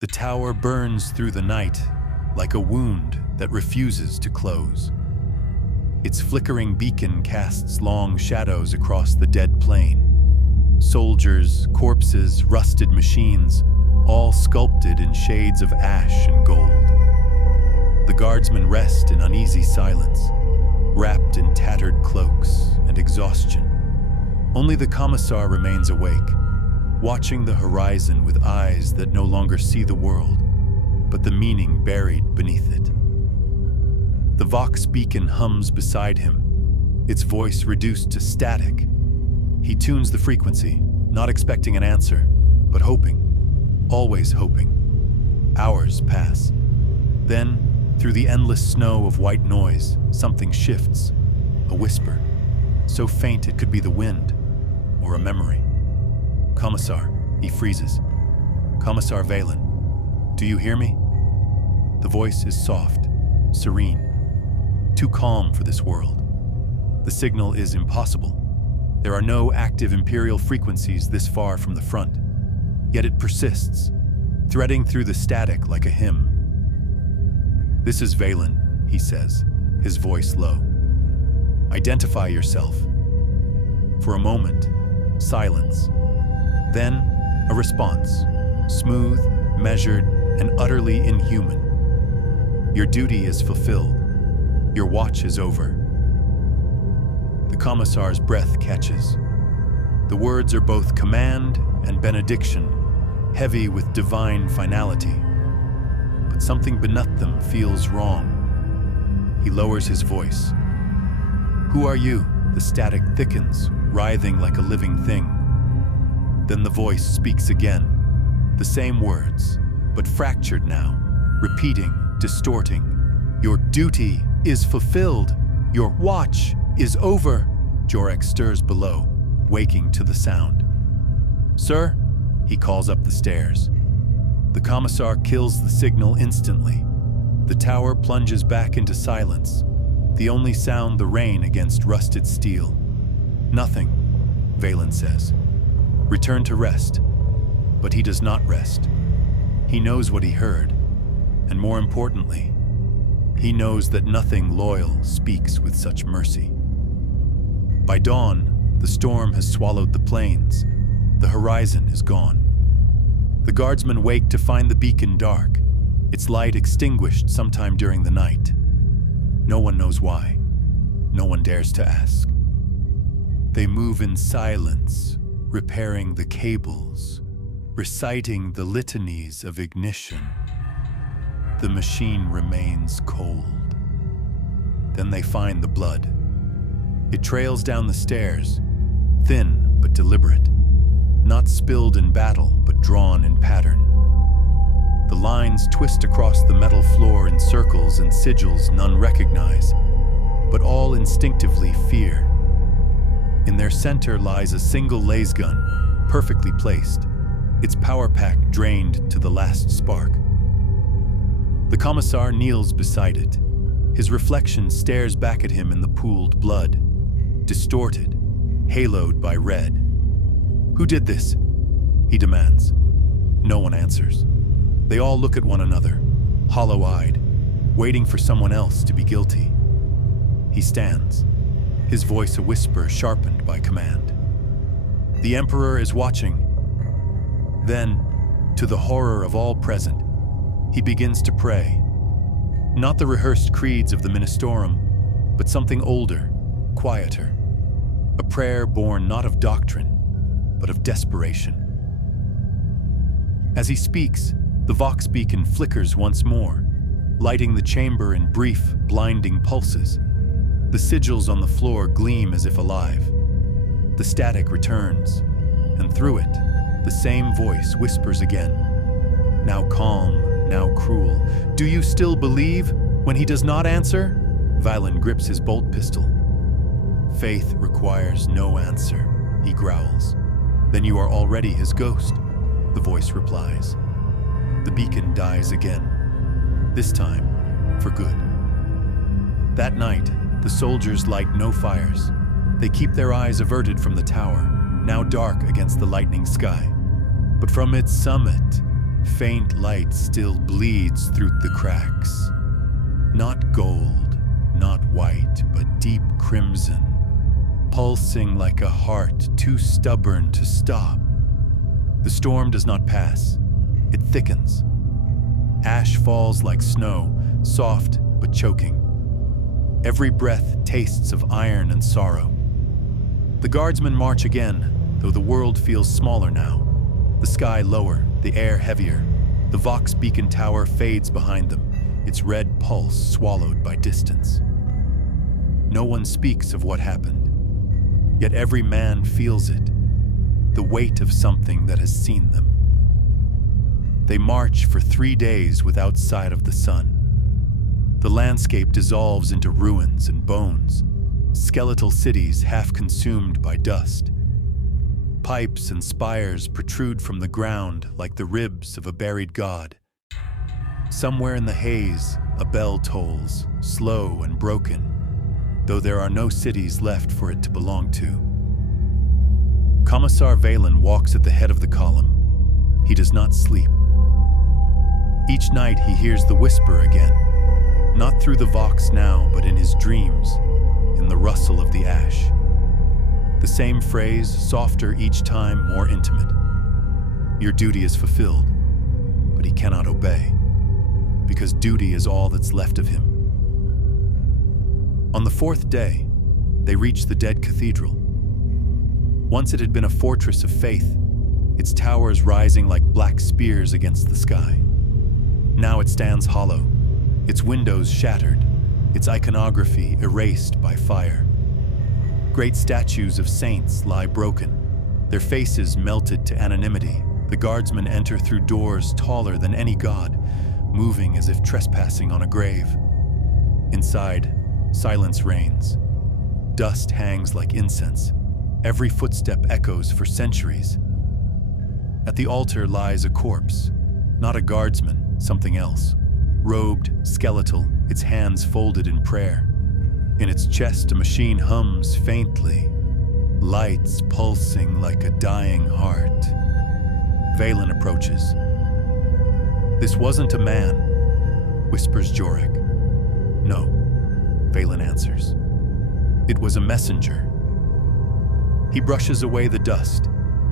The tower burns through the night like a wound that refuses to close. Its flickering beacon casts long shadows across the dead plain. Soldiers, corpses, rusted machines, all sculpted in shades of ash and gold. The guardsmen rest in uneasy silence, wrapped in tattered cloaks and exhaustion. Only the commissar remains awake, watching the horizon with eyes that no longer see the world, but the meaning buried beneath it. The Vox beacon hums beside him, its voice reduced to static. He tunes the frequency, not expecting an answer, but hoping, always hoping. Hours pass. Then, through the endless snow of white noise, something shifts, a whisper, so faint it could be the wind or a memory. Commissar, he freezes. Commissar Valen, do you hear me? The voice is soft, serene, too calm for this world. The signal is impossible. There are no active Imperial frequencies this far from the front, yet it persists, threading through the static like a hymn. This is Valen, he says, his voice low. Identify yourself. For a moment, silence. Then, a response, smooth, measured, and utterly inhuman. Your duty is fulfilled. Your watch is over. The commissar's breath catches. The words are both command and benediction, heavy with divine finality. But something beneath them feels wrong. He lowers his voice. Who are you? The static thickens, writhing like a living thing. Then the voice speaks again. The same words, but fractured now, repeating, distorting. Your duty is fulfilled. Your watch is over. Jorek stirs below, waking to the sound. Sir, he calls up the stairs. The commissar kills the signal instantly. The tower plunges back into silence, the only sound the rain against rusted steel. Nothing, Valen says. Return to rest. But he does not rest. He knows what he heard, and more importantly, he knows that nothing loyal speaks with such mercy. By dawn, the storm has swallowed the plains. The horizon is gone. The guardsmen wake to find the beacon dark, its light extinguished sometime during the night. No one knows why. No one dares to ask. They move in silence, repairing the cables, reciting the litanies of ignition. The machine remains cold. Then they find the blood. It trails down the stairs, thin but deliberate, not spilled in battle but drawn in pattern. The lines twist across the metal floor in circles and sigils none recognize, but all instinctively fear. In their center lies a single laser gun, perfectly placed, its power pack drained to the last spark. The commissar kneels beside it. His reflection stares back at him in the pooled blood, distorted, haloed by red. Who did this? He demands. No one answers. They all look at one another, hollow-eyed, waiting for someone else to be guilty. He stands, his voice a whisper sharpened by command. The Emperor is watching. Then, to the horror of all present, he begins to pray. Not the rehearsed creeds of the Ministorum, but something older, quieter. A prayer born not of doctrine, but of desperation. As he speaks, the Vox beacon flickers once more, lighting the chamber in brief, blinding pulses. The sigils on the floor gleam as if alive. The static returns, and through it, the same voice whispers again. Now calm, now cruel. Do you still believe? When he does not answer, Valen grips his bolt pistol. Faith requires no answer, he growls. Then you are already his ghost, the voice replies. The beacon dies again, this time for good. That night, the soldiers light no fires. They keep their eyes averted from the tower, now dark against the lightning sky. But from its summit, Faint light still bleeds through the cracks. Not gold, not white, but deep crimson, pulsing like a heart too stubborn to stop. The storm does not pass. It thickens. Ash falls like snow, soft but choking. Every breath tastes of iron and sorrow. The Guardsmen march again, though the world feels smaller now. The sky lower, the air heavier. The Vox beacon tower fades behind them, its red pulse swallowed by distance. No one speaks of what happened, yet every man feels it, the weight of something that has seen them. They march for 3 days without sight of the sun. The landscape dissolves into ruins and bones, skeletal cities half consumed by dust. Pipes and spires protrude from the ground like the ribs of a buried god. Somewhere in the haze, a bell tolls, slow and broken, though there are no cities left for it to belong to. Commissar Valen walks at the head of the column. He does not sleep. Each night he hears the whisper again, not through the Vox now, but in his dreams, in the rustle of the ash. The same phrase, softer each time, more intimate. Your duty is fulfilled, but he cannot obey, because duty is all that's left of him. On the 4th day, they reach the dead cathedral. Once it had been a fortress of faith, its towers rising like black spears against the sky. Now it stands hollow, its windows shattered, its iconography erased by fire. Great statues of saints lie broken, their faces melted to anonymity. The Guardsmen enter through doors taller than any god, moving as if trespassing on a grave. Inside, silence reigns. Dust hangs like incense. Every footstep echoes for centuries. At the altar lies a corpse, not a guardsman, something else. Robed, skeletal, its hands folded in prayer. In its chest, a machine hums faintly, lights pulsing like a dying heart. Valen approaches. "This wasn't a man," whispers Jorek. "No," Valen answers. "It was a messenger." He brushes away the dust.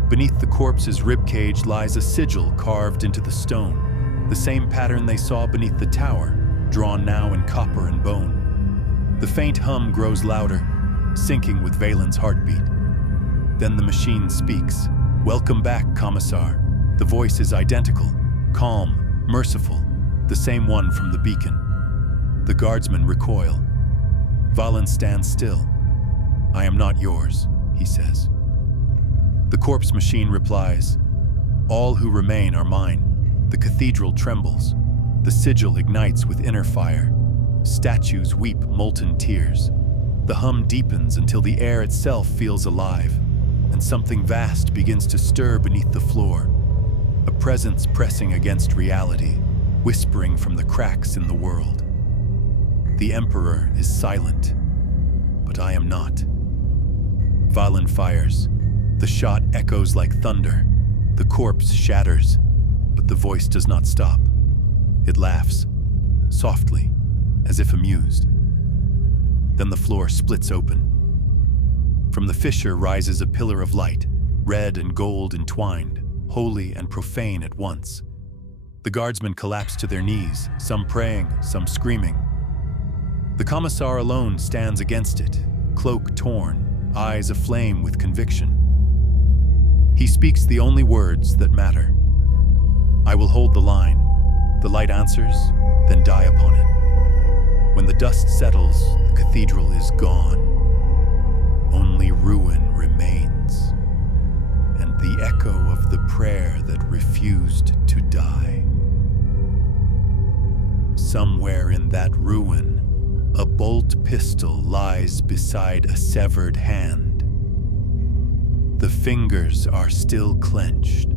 Beneath the corpse's ribcage lies a sigil carved into the stone, the same pattern they saw beneath the tower, drawn now in copper and bone. The faint hum grows louder, syncing with Valen's heartbeat. Then the machine speaks. "Welcome back, Commissar." The voice is identical, calm, merciful, the same one from the beacon. The Guardsmen recoil. Valen stands still. "I am not yours," he says. The corpse machine replies, "All who remain are mine." The cathedral trembles. The sigil ignites with inner fire. Statues weep molten tears. The hum deepens until the air itself feels alive, and something vast begins to stir beneath the floor. A presence pressing against reality, whispering from the cracks in the world. The Emperor is silent, but I am not. Valen fires. The shot echoes like thunder. The corpse shatters, but the voice does not stop. It laughs, softly, as if amused. Then the floor splits open. From the fissure rises a pillar of light, red and gold entwined, holy and profane at once. The Guardsmen collapse to their knees, some praying, some screaming. The Commissar alone stands against it, cloak torn, eyes aflame with conviction. He speaks the only words that matter. "I will hold the line." The light answers, "Then die upon it." When the dust settles, the cathedral is gone. Only ruin remains, and the echo of the prayer that refused to die. Somewhere in that ruin, a bolt pistol lies beside a severed hand. The fingers are still clenched,